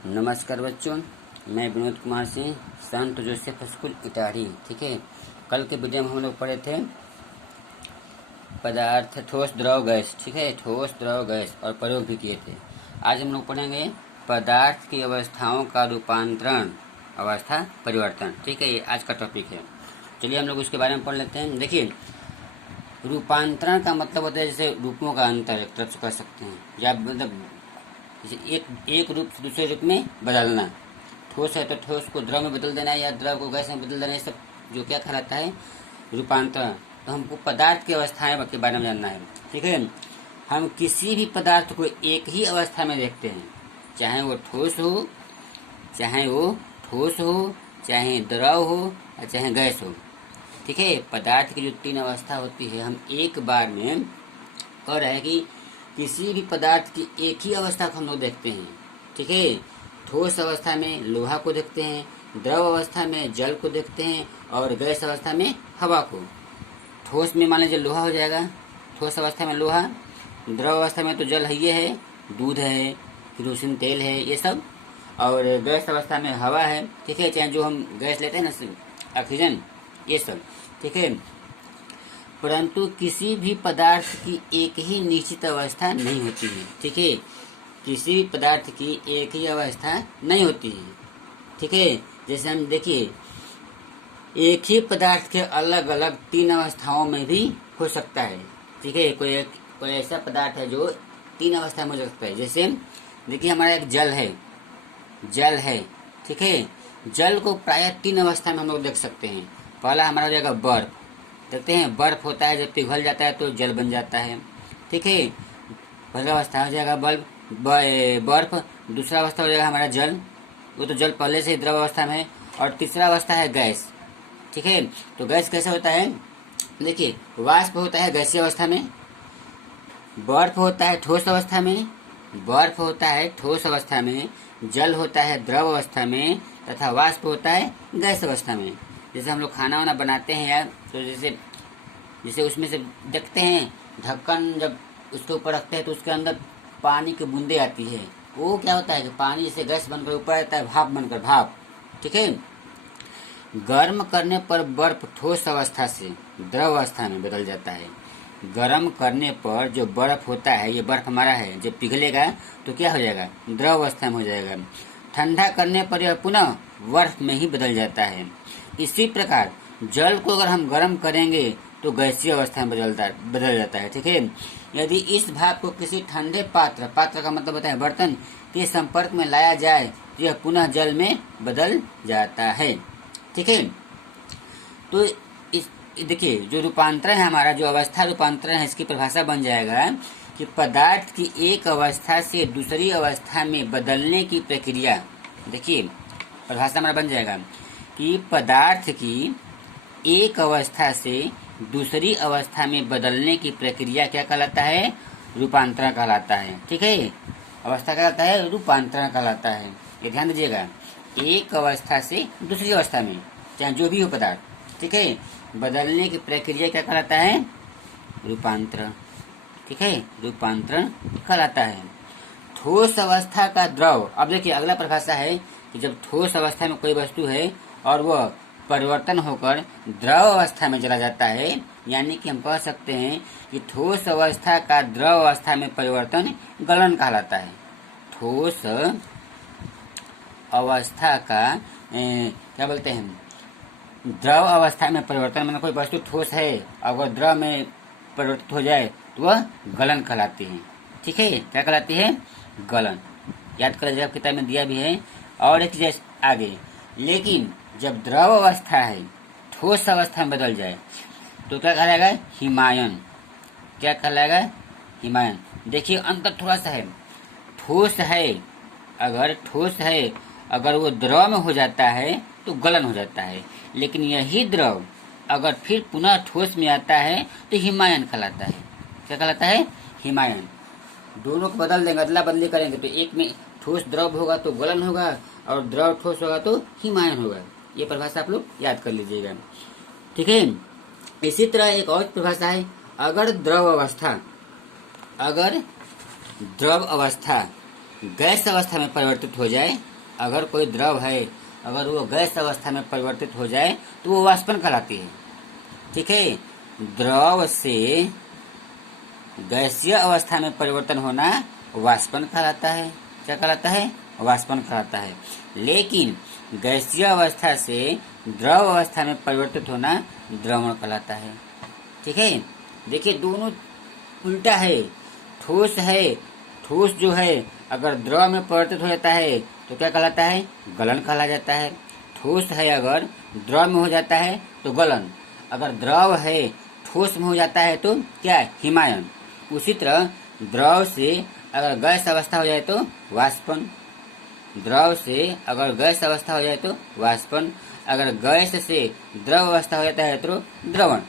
नमस्कार बच्चों, मैं विनोद कुमार सिंह, संत जोसेफ स्कूल इटारी। ठीक है, कल के वीडियो में हम लोग पढ़े थे पदार्थ, ठोस, द्रव, गैस। ठीक है, ठोस, द्रव, गैस और प्रयोग भी किए थे। आज हम लोग पढ़ेंगे पदार्थ की अवस्थाओं का रूपांतरण, अवस्था परिवर्तन। ठीक है, ये आज का टॉपिक है। चलिए हम लोग उसके बारे में पढ़ लेते हैं। देखिए, रूपांतरण का मतलब होता है जैसे रूपों का अंतर एक तरफ से कह सकते हैं, या मतलब एक रूप से दूसरे रूप में बदलना। ठोस है तो ठोस को द्रव में बदल देना, या द्रव को गैस में बदल देना, ये सब जो क्या कहलाता है, रूपांतरण। तो हमको पदार्थ की अवस्थाएं के बारे में जानना है। ठीक है, हम किसी भी पदार्थ को एक ही अवस्था में देखते हैं, चाहे वो ठोस हो, चाहे द्रव हो या चाहे गैस हो। ठीक है, पदार्थ की जो तीन अवस्था होती है, हम एक बार में कह रहे हैं कि किसी भी पदार्थ की एक ही अवस्था को हम लोग देखते हैं। ठीक है, ठोस अवस्था में लोहा को देखते हैं, द्रव अवस्था में जल को देखते हैं, और गैस अवस्था में हवा को। ठोस में मान लीजिए लोहा हो जाएगा, ठोस अवस्था में लोहा, द्रव अवस्था में तो जल है, ये है, दूध है, केरोसिन तेल है, ये सब, और गैस अवस्था में हवा है। ठीक है, चाहे जो हम गैस लेते हैं ना, ऑक्सीजन, ये सब। ठीक है, परंतु किसी भी पदार्थ की एक ही निश्चित अवस्था नहीं होती है। ठीक है, किसी भी पदार्थ की एक ही अवस्था नहीं होती है। ठीक है, जैसे हम देखिए, एक ही पदार्थ के अलग अलग तीन अवस्थाओं में भी हो सकता है। ठीक है, कोई ऐसा पदार्थ है जो तीन अवस्था में हो सकता है। जैसे देखिए, हमारा एक जल है। ठीक है, जल को प्रायः तीन अवस्था में हम लोग देख सकते हैं। पहला हमारा हो जाएगा बर्फ। देखते हैं, बर्फ होता है, जब पिघल जाता है तो जल बन जाता है। ठीक है, पहला अवस्था हो जाएगा बर्फ। दूसरा अवस्था हो जाएगा हमारा जल, वो तो जल पहले से ही द्रव अवस्था में है। और तीसरा अवस्था है गैस। ठीक है, तो गैस कैसे होता है, देखिए, वाष्प होता है गैसीय अवस्था में, बर्फ होता है ठोस अवस्था में, जल होता है द्रव अवस्था में, तथा वाष्प होता है गैस अवस्था में। जैसे हम लोग खाना वाना बनाते हैं यार, तो जैसे उसमें से देखते हैं, ढक्कन जब उसके ऊपर रखते हैं तो उसके अंदर पानी की बूंदे आती है। वो क्या होता है कि पानी जैसे गैस बनकर ऊपर आता है, भाप। ठीक है, गर्म करने पर बर्फ ठोस अवस्था से द्रव अवस्था में बदल जाता है। गर्म करने पर जो बर्फ होता है, ये बर्फ हमारा है, जब पिघलेगा तो क्या हो जाएगा, द्रव अवस्था में हो जाएगा। ठंडा करने पर यह पुनः बर्फ में ही बदल जाता है। इसी प्रकार जल को अगर हम गर्म करेंगे तो गैसीय अवस्था में बदल जाता है। ठीक है, यदि इस भाप को किसी ठंडे पात्र का मतलब होता है बर्तन, के संपर्क में लाया जाए तो यह पुनः जल में बदल जाता है। ठीक है, तो इस देखिए, जो रूपांतरण है हमारा, जो अवस्था रूपांतरण है, इसकी परिभाषा बन जाएगा कि पदार्थ की एक अवस्था से दूसरी अवस्था में बदलने की प्रक्रिया। देखिए, परिभाषा हमारा बन जाएगा कि पदार्थ की एक अवस्था से दूसरी अवस्था में बदलने की प्रक्रिया क्या कहलाता है, रूपांतरण कहलाता है। ठीक है, अवस्था कहलाता है, रूपांतरण कहलाता है। ये ध्यान दीजिएगा, एक अवस्था से दूसरी अवस्था में, चाहे जो भी हो पदार्थ, ठीक है, बदलने की प्रक्रिया क्या कहलाता है, रूपांतरण। ठीक है, रूपांतरण कहलाता है। ठोस अवस्था का द्रव। अब देखिए, अगला परिभाषा है कि जब ठोस अवस्था में कोई वस्तु है और वह परिवर्तन होकर द्रव अवस्था में चला जाता है, यानी कि हम कह सकते हैं कि ठोस अवस्था का द्रव अवस्था में परिवर्तन गलन कहलाता है। ठोस अवस्था का क्या बोलते हैं, द्रव अवस्था में परिवर्तन, मतलब कोई वस्तु ठोस है, अगर द्रव में परिवर्तित हो जाए तो वह गलन कहलाती है। ठीक है, क्या कहलाती है, गलन। याद कर लीजिए, किताब में दिया भी है। और एक चीज आगे, लेकिन जब द्रव अवस्था है ठोस अवस्था में बदल जाए तो क्या कहलाएगा, हिमायन। क्या कहलाएगा, हिमायन। देखिए, अंतर थोड़ा सा है। ठोस है, अगर वो द्रव में हो जाता है तो गलन हो जाता है, लेकिन यही द्रव अगर फिर पुनः ठोस में आता है तो हिमायन कहलाता है। क्या कहलाता है, हिमायन। दोनों को बदल देंगे, अदला बदली करेंगे तो एक में ठोस द्रव होगा तो गलन होगा, और द्रव ठोस होगा तो हिमायन होगा। ये परिभाषा आप लोग याद कर लीजिएगा। ठीक है, इसी तरह एक और परिभाषा है, अगर द्रव अवस्था गैस अवस्था में परिवर्तित हो जाए अगर कोई द्रव है, अगर वो गैस अवस्था में परिवर्तित हो जाए तो वो वाष्पन कहलाती है। ठीक है, द्रव से गैसीय अवस्था में परिवर्तन होना वाष्पन कहलाता है। क्या कहलाता है? वाष्पन कहलाता है। लेकिन गैसीय अवस्था से द्रव अवस्था में परिवर्तित होना द्रवण कहलाता है। ठीक है, देखिए दोनों उल्टा है। ठोस है, ठोस जो है अगर द्रव में परिवर्तित हो जाता है तो क्या कहलाता है? गलन कहला जाता है। ठोस है अगर द्रव में हो जाता है तो गलन, अगर द्रव है ठोस में हो जाता है तो क्या? हिमायन। उसी तरह द्रव से अगर गैस अवस्था हो जाए तो वाष्पन, द्रव से अगर गैस अवस्था हो जाए तो वाष्पन, अगर गैस से द्रव अवस्था हो जाता है तो द्रवण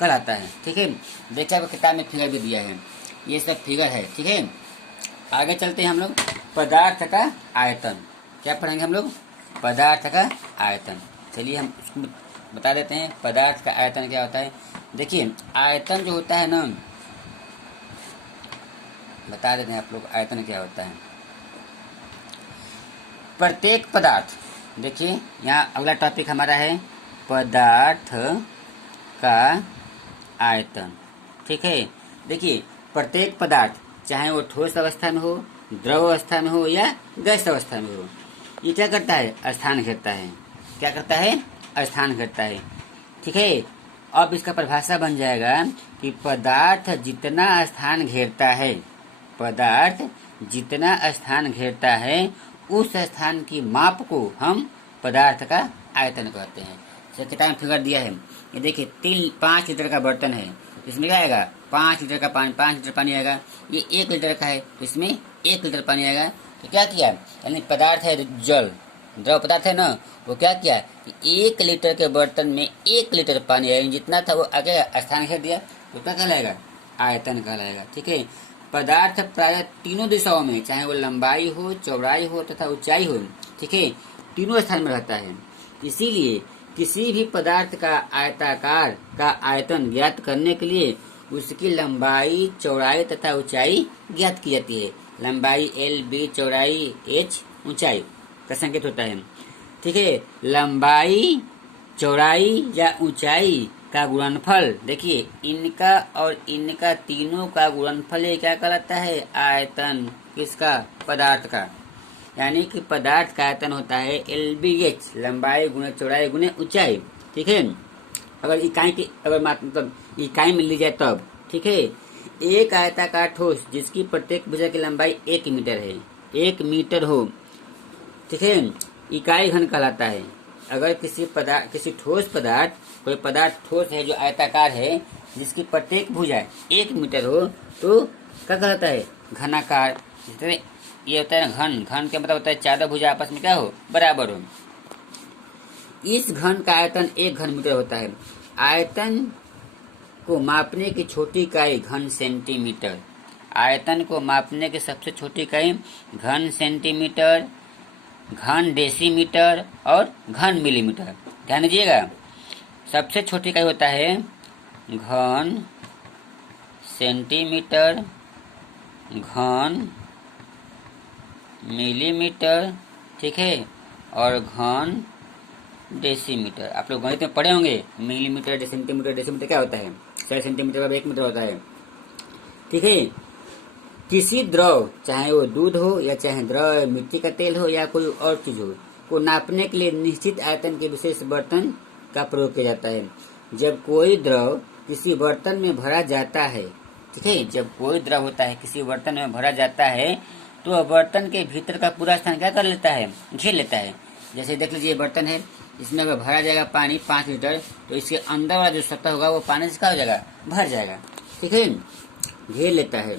कहलाता है। ठीक है, देखिए आपको किताब में फिगर भी दिया है, ये सब फिगर है। ठीक है, आगे चलते हैं हम लोग। पदार्थ का आयतन, क्या पढ़ेंगे हम लोग? पदार्थ का आयतन। चलिए हम उसको बता देते हैं, पदार्थ का आयतन क्या होता है। देखिए आयतन जो होता है ना, बता देते हैं आप लोग आयतन क्या होता है। प्रत्येक पदार्थ, देखिए यहाँ अगला टॉपिक हमारा है पदार्थ का आयतन। ठीक है, देखिए प्रत्येक पदार्थ चाहे वो ठोस अवस्था में हो, द्रव अवस्था में हो या गैस अवस्था में हो, ये क्या करता है? स्थान घेरता है। क्या करता है? स्थान घेरता है। ठीक है, अब इसका परिभाषा बन जाएगा कि पदार्थ जितना स्थान घेरता है, पदार्थ जितना स्थान घेरता है उस स्थान की माप को हम पदार्थ का आयतन कहते हैं। जैसे किताब में फिगर दिया है, ये देखिए 5 लीटर का बर्तन है, इसमें क्या आएगा? 5 लीटर का पानी, 5 लीटर पानी आएगा। ये 1 लीटर का है तो इसमें 1 लीटर पानी आएगा। तो क्या किया? यानी पदार्थ है जल, द्रव पदार्थ है ना, वो क्या किया कि 1 लीटर के बर्तन में 1 लीटर पानी है, जितना था वो आगे स्थान घेर दिया, तो क्या कहलाएगा? आयतन कहलाएगा। ठीक है, पदार्थ प्रायः तीनों दिशाओं में, चाहे वो लंबाई हो, चौड़ाई हो तथा ऊंचाई हो, ठीक है, तीनों स्थान में रहता है। इसीलिए किसी भी पदार्थ का आयताकार का आयतन ज्ञात करने के लिए उसकी लंबाई, चौड़ाई तथा ऊंचाई ज्ञात की जाती है। लंबाई L, B, चौड़ाई H, ऊंचाई का संकेत होता है। ठीक है, लंबाई, चौड़ाई या ऊंचाई का गुणनफल, देखिए इनका और इनका तीनों का गुणनफल ये क्या कहलाता है? आयतन। किसका? पदार्थ का। यानी कि पदार्थ का आयतन होता है LBH, लंबाई गुणे चौड़ाई गुणे ऊंचाई। ठीक है, अगर इकाई की अगर मतलब इकाई में ली जाए तब, ठीक है, एक आयताकार ठोस जिसकी प्रत्येक भुजा की लंबाई 1 मीटर है, 1 मीटर हो, ठीक है, इकाई घन कहलाता है। अगर किसी ठोस पदार्थ, कोई पदार्थ ठोस है जो आयताकार है जिसकी प्रत्येक भुजा 1 मीटर हो तो क्या कहलाता है? घनाकार। ये होता है ना घन, घन का मतलब होता है 4 भुजा आपस में क्या हो? बराबर हो। इस घन का आयतन 1 घन मीटर होता है। आयतन को मापने की छोटी इकाई घन सेंटीमीटर, आयतन को मापने की सबसे छोटी इकाई घन सेंटीमीटर, घन डेसीमीटर और घन मिलीमीटर। ध्यान दीजिएगा, सबसे छोटी इकाई होता है घन सेंटीमीटर, घन मिलीमीटर, ठीक है, और घन डेसीमीटर। आप लोग गणित में पढ़े होंगे, मिलीमीटर, सेंटीमीटर, डेसीमीटर क्या होता है? 6 सेंटीमीटर का 1 मीटर होता है। ठीक है, किसी द्रव, चाहे वो दूध हो या चाहे द्रव मिट्टी का तेल हो या कोई और चीज हो, को नापने के लिए निश्चित आयतन के विशेष बर्तन का प्रयोग किया जाता है। जब कोई द्रव किसी बर्तन में भरा जाता है, ठीक है, जब कोई द्रव होता है किसी बर्तन में भरा जाता है तो बर्तन के भीतर का पूरा स्थान क्या कर लेता है? घेर लेता है। जैसे देख लीजिए बर्तन है, इसमें अगर भरा जाएगा पानी 5 लीटर तो इसके अंदर वाला जो सतह होगा वो पानी से क्या हो जाएगा? भर जाएगा। ठीक है, घेर लेता है।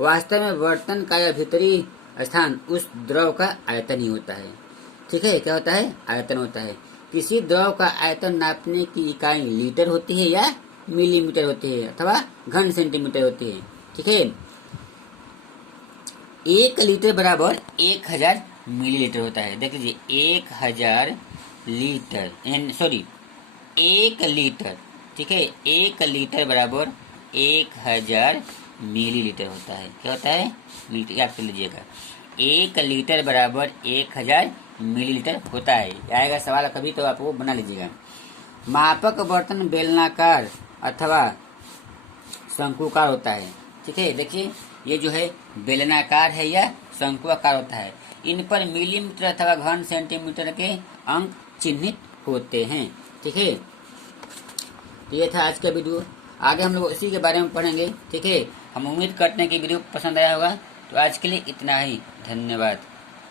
वास्तव में बर्तन का यह भीतरी स्थान उस द्रव का आयतन ही होता है। ठीक है, क्या होता है? आयतन होता है। किसी द्रव का आयतन नापने की इकाई लीटर होती है या मिलीमीटर होती है अथवा घन सेंटीमीटर होती है। ठीक है, 1 लीटर बराबर 1000 मिलीलीटर होता है। देख लीजिए 1000 लीटर, 1 लीटर, ठीक है, 1 लीटर बराबर 1000 मिलीलीटर होता है। क्या होता है? मिलीलीटर, याद कर लीजिएगा। 1 लीटर बराबर 1000 मिलीलीटर होता है। आएगा सवाल कभी तो आप वो बना लीजिएगा। मापक बर्तन बेलनाकार अथवा शंकुकार होता है। ठीक है, देखिए ये जो है बेलनाकार है या शंकुआकार होता है। इन पर मिलीमीटर अथवा घन सेंटीमीटर के अंक चिन्हित होते हैं। ठीक है, तो ये था आज का वीडियो। आगे हम लोग इसी के बारे में पढ़ेंगे। ठीक है, हम उम्मीद करते हैं कि वीडियो पसंद आया होगा। तो आज के लिए इतना ही, धन्यवाद।